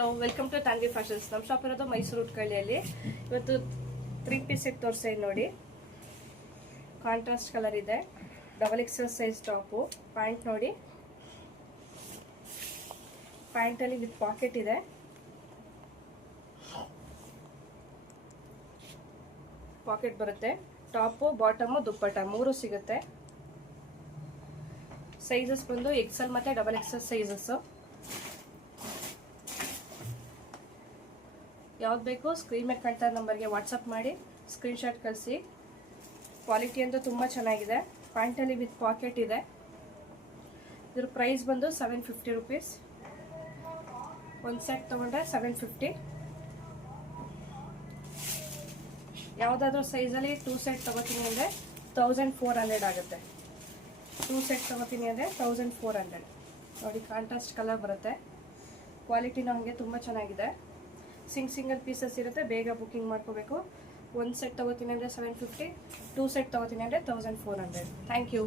Welcome to Tanvi fashions. ನಮ್ಮ shop ಇರೋದು ಮೈಸೂರು ಉಟ್ಕಳ್ಳಿಯಲ್ಲಿ. ಇವತ್ತು 3 ಪೀಸ್ ಸೆಟ್ ತೋರಿಸ್ತಾ ನೋಡಿ. ಕಾಂಟ್ರಾಸ್ಟ್ ಕಲರ್ ಇದೆ, double XL size top. Pant ನೋಡಿ, ಪ್ಯಾಂಟಲ್ಲಿ ವಿತ್ ಪಾಕೆಟ್ ಇದೆ. ಪಾಕೆಟ್ ಬರುತ್ತೆ. ಟಾಪು, ಬಾಟಮು, ದುಪ್ಪಟ್ಟ 3 ಸಿಗುತ್ತೆ. ಸೈಜಸ್ ಬಂದು ಎಕ್ಸೆಲ್ ಮತ್ತು ಡಬಲ್ ಎಕ್ಸೆಲ್ ಸೈಜಸ್ಸು. ಯಾವ್ದು ಬೇಕು ಸ್ಕ್ರೀನ್ ಮೇಲೆ ಕಾಣ್ತಾ ನಂಬರ್ಗೆ ವಾಟ್ಸಪ್ ಮಾಡಿ ಸ್ಕ್ರೀನ್ಶಾಟ್ ಕಳಿಸಿ. ಕ್ವಾಲಿಟಿ ಅಂತೂ ತುಂಬ ಚೆನ್ನಾಗಿದೆ. ಪ್ಯಾಂಟಲ್ಲಿ ವಿತ್ ಪಾಕೆಟ್ ಇದೆ. ಇದ್ರ ಪ್ರೈಸ್ ಬಂದು 750 ರುಪೀಸ್. ಒಂದು ಸೆಟ್ ತೊಗೊಂಡ್ರೆ 750. ಯಾವುದಾದ್ರೂ ಸೈಜಲ್ಲಿ 2 ಸೆಟ್ ತೊಗೋತೀನಿ ಅಂದರೆ 1400 ಆಗುತ್ತೆ. 2 ಸೆಟ್ ತೊಗೋತೀನಿ ಅಂದರೆ 1400 ನೋಡಿ. ಕಾಂಟ್ರಾಸ್ಟ್ ಕಲರ್ ಬರುತ್ತೆ. ಕ್ವಾಲಿಟಿನೂ ಹಾಗೆ ತುಂಬ ಚೆನ್ನಾಗಿದೆ. ಸಿಂಗಲ್ ಪೀಸಸ್ ಇರುತ್ತೆ. ಬೇಗ ಬುಕ್ಕಿಂಗ್ ಮಾಡ್ಕೋಬೇಕು. 1 ಸೆಟ್ ತೊಗೋತೀನಿ ಅಂದರೆ 750, 2 ಸೆಟ್ ತೊಗೋತೀನಿ ಅಂದರೆ 1400. Thank you.